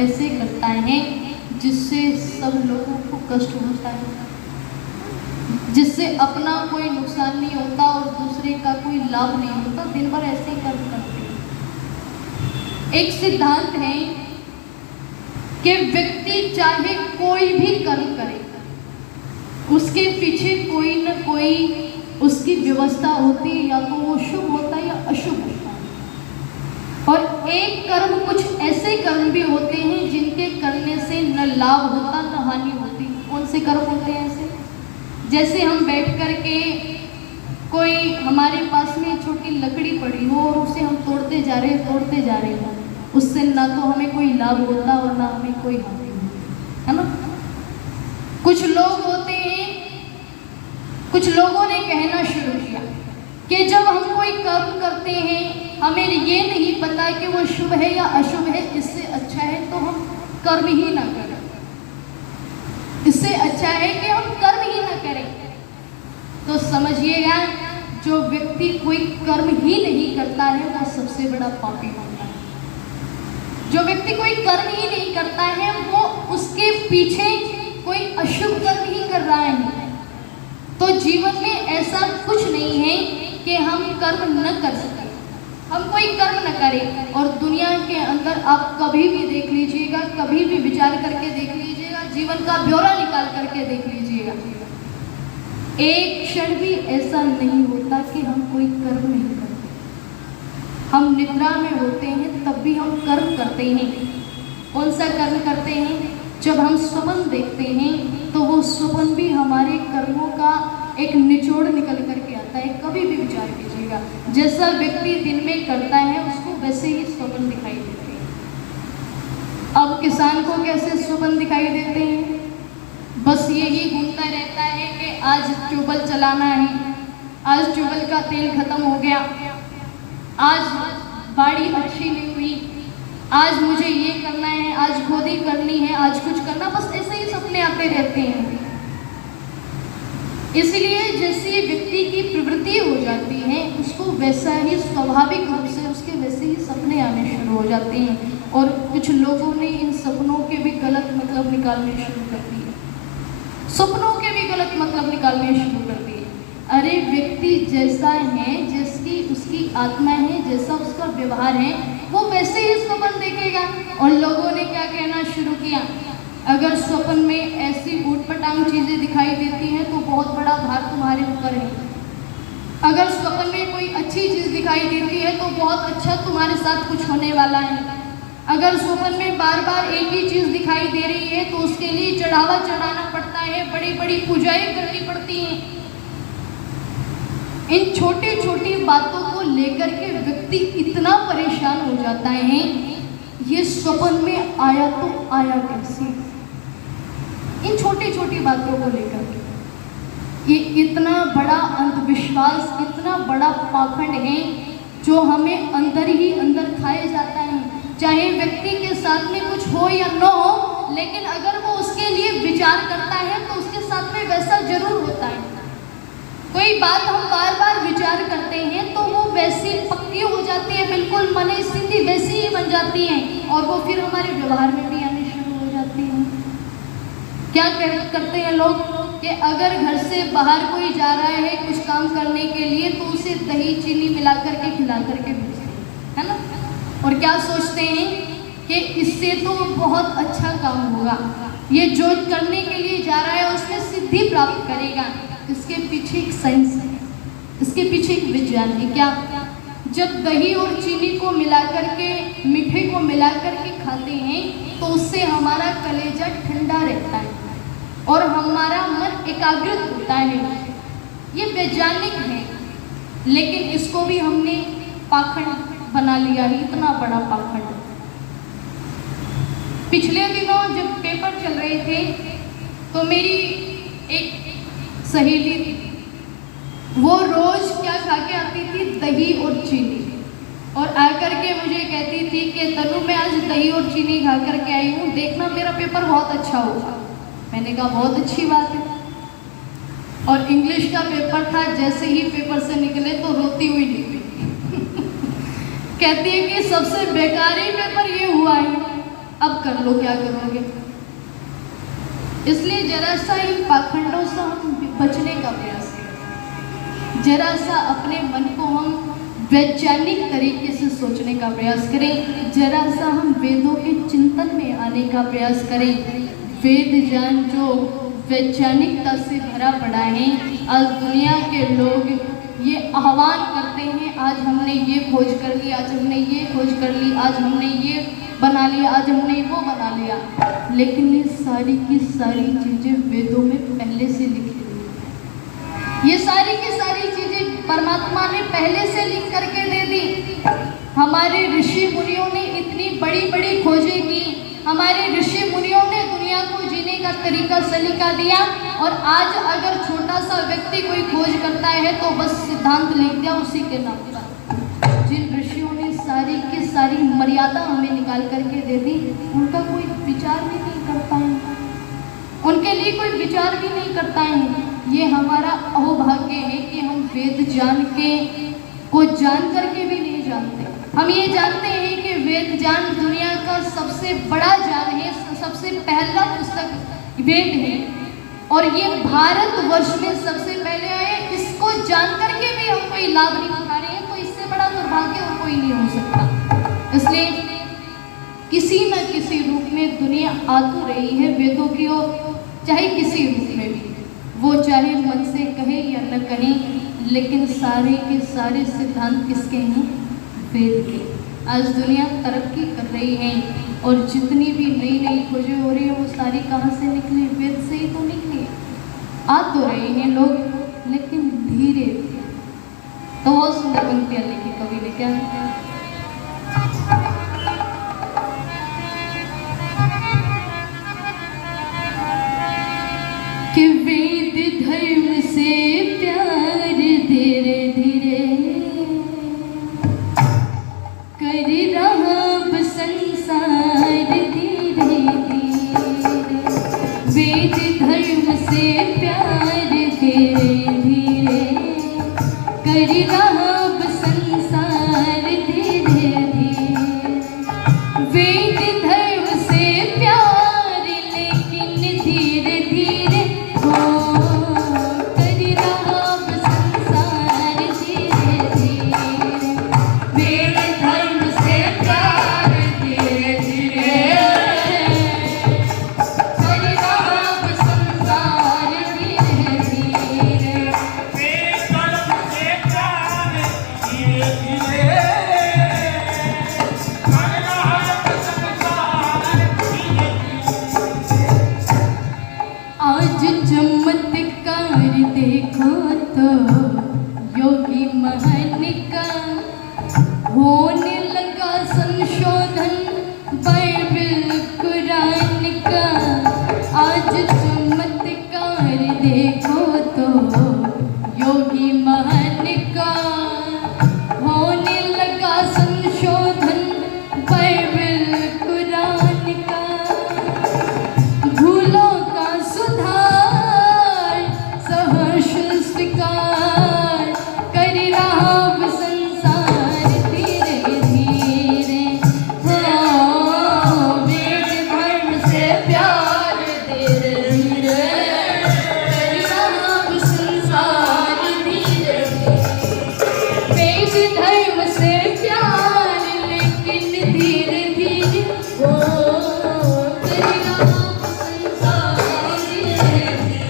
ऐसे करता है जिससे सब लोगों को कष्ट होता है, जिससे अपना कोई नुकसान नहीं होता और दूसरे का कोई लाभ नहीं होता, दिन भर ऐसे ही कर्म करते हैं। एक सिद्धांत है कि व्यक्ति चाहे कोई भी कर्म करे, उसके पीछे कोई न कोई उसकी व्यवस्था होती है, या तो वो शुभ होता है या अशुभ होता है। और एक कर्म, कुछ ऐसे कर्म भी होते हैं जिनके करने से न लाभ होता न हानि होती। कौन से कर्म होते हैं ऐसे? जैसे हम बैठ कर के, कोई हमारे पास में छोटी लकड़ी पड़ी हो और उसे हम तोड़ते जा रहे हैं, उससे ना तो हमें कोई लाभ होता और ना हमें कोई हानि होती, है ना। कुछ लोग होते हैं, कुछ लोगों ने कहना शुरू किया कि जब हम कोई कर्म करते हैं, हमें ये नहीं पता कि वो शुभ है या अशुभ है, इससे अच्छा है तो हम कर्म ही ना करें, इससे अच्छा है कि हम कर्म ही ना करें। तो समझिएगा, जो व्यक्ति कोई कर्म ही नहीं करता है वो सबसे बड़ा पापी होता है। जो व्यक्ति कोई कर्म ही नहीं करता है वो, उसके पीछे कोई अशुभ कर्म ही कर रहा है। तो जीवन में ऐसा कुछ नहीं है कि हम कर्म न कर सकें, हम कोई कर्म न करें। और दुनिया के अंदर आप कभी भी देख लीजिएगा, कभी भी विचार करके देख लीजिएगा, जीवन का ब्यौरा निकाल करके देख लीजिएगा, एक क्षण भी ऐसा नहीं होता कि हम कोई कर्म नहीं करते। हम निद्रा में होते हैं तब भी हम कर्म करते हैं। कौन सा कर्म करते हैं? जब हम स्वप्न देखते हैं तो वो स्वप्न भी हमारे कर्मों का एक निचोड़ निकल करके आता है। कभी भी विचार कीजिएगा, जैसा व्यक्ति दिन में करता है उसको वैसे ही स्वप्न दिखाई देते हैं। अब किसान को कैसे स्वप्न दिखाई देते हैं? बस यही घूमता रहता है कि आज ट्यूबवेल चलाना है, आज ट्यूबवेल का तेल खत्म हो गया, आज बाड़ी अच्छी नहीं हुई, आज मुझे ये करना है, आज खोदी करनी है, आज कुछ करना, बस ऐसे ही सपने आते रहते हैं। इसलिए जैसी व्यक्ति की प्रवृत्ति हो जाती है, उसको वैसा ही स्वाभाविक रूप से उसके वैसे ही सपने आने शुरू हो जाते हैं। और कुछ लोगों ने इन सपनों के भी गलत मतलब निकालने शुरू कर दिए, सपनों के भी गलत मतलब निकालने शुरू कर दिए। अरे व्यक्ति जैसा है, जैसी उसकी आत्मा है, जैसा उसका व्यवहार है, वो वैसे ही स्वप्न देखेगा। और लोगों ने क्या कहना शुरू किया, अगर स्वप्न में ऐसी ऊटपटांग चीजें दिखाई देती हैं तो बहुत बड़ा भार तुम्हारे ऊपर है। अगर स्वप्न में कोई अच्छी चीज दिखाई देती है तो बहुत अच्छा तुम्हारे साथ कुछ होने वाला है। अगर स्वप्न में बार बार एक ही चीज दिखाई दे रही है तो उसके लिए चढ़ावा चढ़ाना पड़ता है, बड़ी बड़ी पूजाएं करनी पड़ती हैं। इन छोटी छोटी बातों को लेकर के व्यक्ति इतना परेशान हो जाता है, ये स्वप्न में आया तो आया कैसे। इन छोटी छोटी बातों को लेकर के ये इतना बड़ा अंधविश्वास, इतना बड़ा पाखंड है जो हमें अंदर ही अंदर खाए जाता है। चाहे व्यक्ति के साथ में कुछ हो या न हो, लेकिन अगर वो उसके लिए विचार करता है तो उसके साथ में वैसा जरूर होता है। कोई बात हम बार बार विचार करते हैं तो वो वैसी पक्की हो जाती है, बिल्कुल मन स्थिति वैसी ही बन जाती है और वो फिर हमारे व्यवहार में भी आने शुरू हो जाती है। क्या करते हैं लोग कि अगर घर से बाहर कोई जा रहा है कुछ काम करने के लिए तो उसे दही चीनी मिला करके खिला करके भेजते हैं, है ना। और क्या सोचते हैं कि इससे तो बहुत अच्छा काम होगा, ये जो करने के लिए जा रहा है उसमें सिद्धि प्राप्त करेगा। इसके पीछे एक साइंस है, इसके पीछे एक विज्ञान है। क्या? जब दही और चीनी को मिला करके, मीठे को मिला करके खाते हैं तो उससे हमारा कलेजा ठंडा रहता है और हमारा मन एकाग्रित होता है। ये वैज्ञानिक है, लेकिन इसको भी हमने पाखंड बना लिया है, इतना बड़ा पाखंड। पिछले दिनों जब पेपर चल रहे थे तो मेरी एक सहेली थी, वो रोज क्या खा के आती थी, दही और चीनी, और आकर के मुझे कहती थी कि तनु मैं आज दही और चीनी खा करके आई हूँ, देखना मेरा पेपर बहुत अच्छा होगा। मैंने कहा बहुत अच्छी बात है। और इंग्लिश का पेपर था, जैसे ही पेपर से निकले तो रोती हुई निकली कहती है कि सबसे बेकार ही पेपर ये हुआ है, अब कर लो क्या करोगे। इसलिए जरा सा इन पाखंडों से हम बचने का प्रयास करें, जरा सा अपने मन को हम वैज्ञानिक तरीके से सोचने का प्रयास करें, जरा सा हम वेदों के चिंतन में आने का प्रयास करें। वेद ज्ञान जो वैज्ञानिकता से भरा पड़ा है, आज दुनिया के लोग ये आह्वान करते हैं, आज हमने ये खोज कर ली, आज हमने ये खोज कर ली, आज हमने ये बना लिया, आज हमने वो बना लिया, लेकिन ये सारी की सारी चीज़ें वेदों में पहले से लिखी हुई है। ये सारी की सारी चीज़ें परमात्मा ने पहले से लिख करके दे दी। हमारे ऋषि मुनियों ने इतनी बड़ी बड़ी खोजें की, हमारे ऋषि मुनियों ने दुनिया को जीने का तरीका सलीका दिया, और आज अगर छोटा सा व्यक्ति कोई खोज करता है तो बस सिद्धांत लिख दिया उसी के नाम पर। जिन ऋषियों ने सारी की सारी मर्यादा हमें निकाल करके दे दी, उनका कोई विचार भी नहीं करता है, उनके लिए कोई विचार भी नहीं करता है। ये हमारा अहोभाग्य है कि हम वेद जान के को जान करके भी नहीं जानते। हम ये जानते हैं कि वेद ज्ञान दुनिया का सबसे बड़ा ज्ञान है, सबसे पहला पुस्तक वेद है, और ये भारतवर्ष में सबसे पहले आए। इसको जान करके भी हम कोई लाभ नहीं उठा रहे हैं, तो इससे बड़ा दुर्भाग्य और कोई नहीं हो सकता। इसलिए किसी न किसी रूप में दुनिया आ तो रही है वेदों की ओर, चाहे किसी रूप में भी, वो चाहे मन से कहे या न कहे, लेकिन सारे के सारे सिद्धांत किसके हैं? वेद के। आज दुनिया तरक्की कर रही है, और जितनी भी नई नई खोजें हो रही है वो सारी कहाँ से निकली? वेद से ही तो निकली। आ तो रहे हैं लोग, लेकिन धीरे धीरे। तो बहुत सुंदर पंक्तियाँ लिखी कवि ने, क्या कि वेद धर्म से प्यार धीरे धीरे कर रहा अब संसार धीरे धीरे। वेद धर्म से प्यार धीरे धीरे कर रहा अब संसार धीरे धीरे। वेद धर्म से प्यार लेकिन धीरे धीरे हो कर रहा अब संसार धीरे धीरे। वेद धर्म से प्यार धीरे धीरे कर रहा अब संसार धीरे धीरे। वेद धर्म से प्यार धीरे धीरे कर रहा अब संसार धीरे धीरे। आज चमत्कार देखो तो योगी महन का होने लगा संशोधन बाइबल कुरान का। आज चमत्कार देखो तो योगी महन का होने लगा संशोधन बाइबल कुरान का। भूलों का सुधार सहर्ष स्वीकार कर रहा अब संसार धीरे धीरे। हाँ, वेद धर्म से प्यार धीरे धीरे कर रहा अब संसार धीरे धीरे। वेद धर्म से प्यार लेकिन धीरे धीरे हो कर रहा अब संसार धीरे धीरे।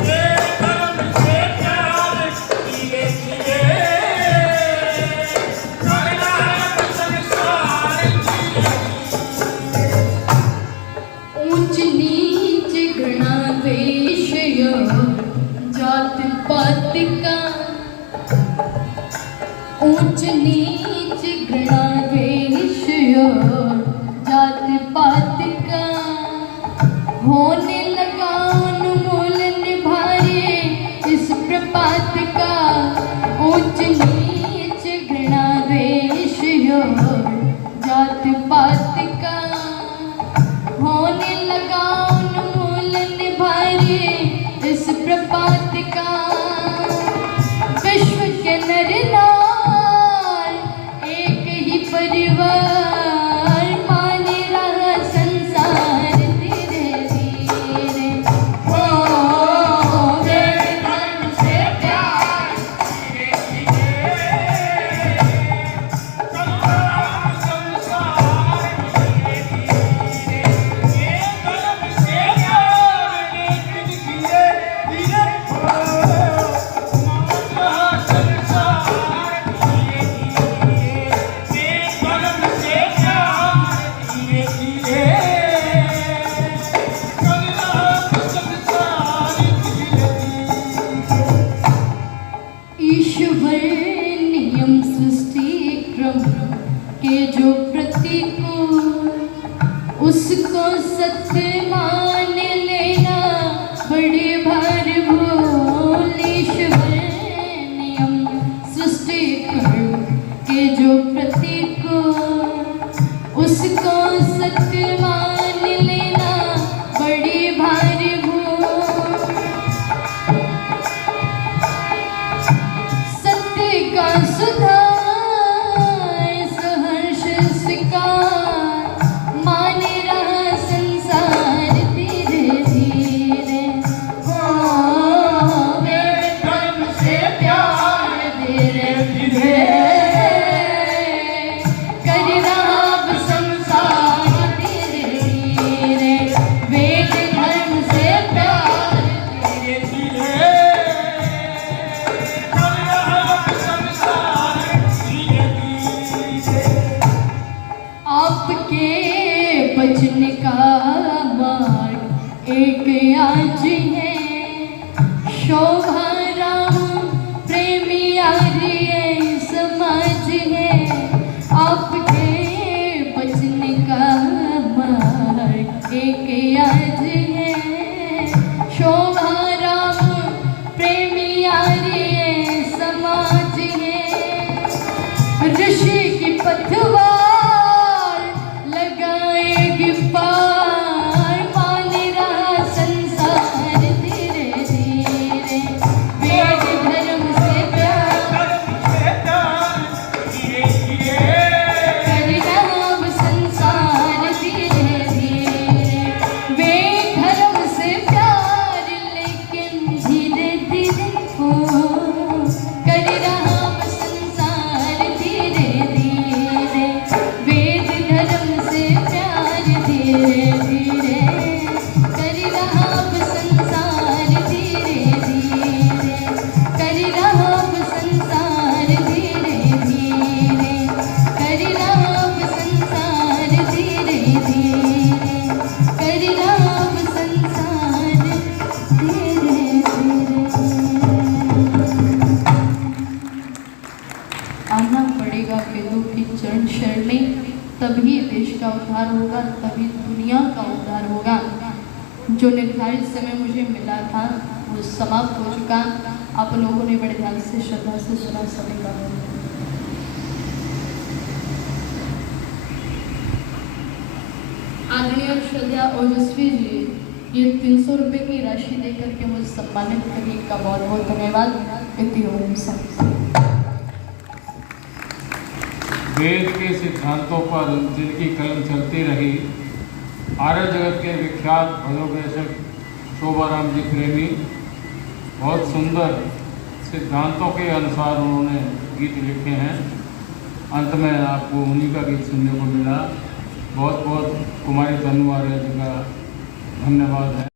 वेद धर्म से प्यार धीरे धीरे कर रहा अब संसार धीरे धीरे। ऊंच नीच घृणा द्वेष जात पात का। ऊंच नीच घृणा द्वेष जात पात का होने लगा उन्मूलन भारी इस प्रपात का। ऊंच नीच घृणा द्वेष जात पात का होने लगा उन्मूलन भारी इस प्रपात का। विश्व के नर नार एक ही परिवार खुशी की पतवार लगाएगी पार, मान रहा संसार धीरे धीरे, वेद धर्म से प्यार धीरे धीरे कर रहा अब संसार धीरे धीरे, वेद धर्म से प्यार लेकिन धीरे धीरे हो, कर रहा अब संसार धीरे धीरे, वेद धर्म से प्यार धीरे धीरे, कर रहा अब संसार धीरे धीरे, कर रहा अब संसार धीरे धीरे, कर रहा अब संसार धीरे धीरे, कर रहा अब संसार धीरे धीरे। आना पड़ेगा वेदों की चरण शरण में, तभी देश का उद्धार होगा, तभी दुनिया का उद्धार होगा। जो निर्धारित समय मुझे मिला था वो समाप्त हो चुका। आप लोगों ने बड़े ध्यान से श्रद्धा से सुना, सभी का आदरणीय श्रद्धा ओजस्वी जी ये 300 रुपये की राशि देकर के मुझे सम्मानित करने का बहुत बहुत धन्यवाद। इति ओम शांति। वेद के सिद्धांतों पर जिनकी कलम चलती रही, आर्य जगत के विख्यात भजोपदेशक शोभाराम जी प्रेमी बहुत सुंदर सिद्धांतों के अनुसार उन्होंने गीत लिखे हैं। अंत में आपको उन्हीं का गीत सुनने को मिला। बहुत बहुत कुमारी तनु आर्य जी का धन्यवाद है।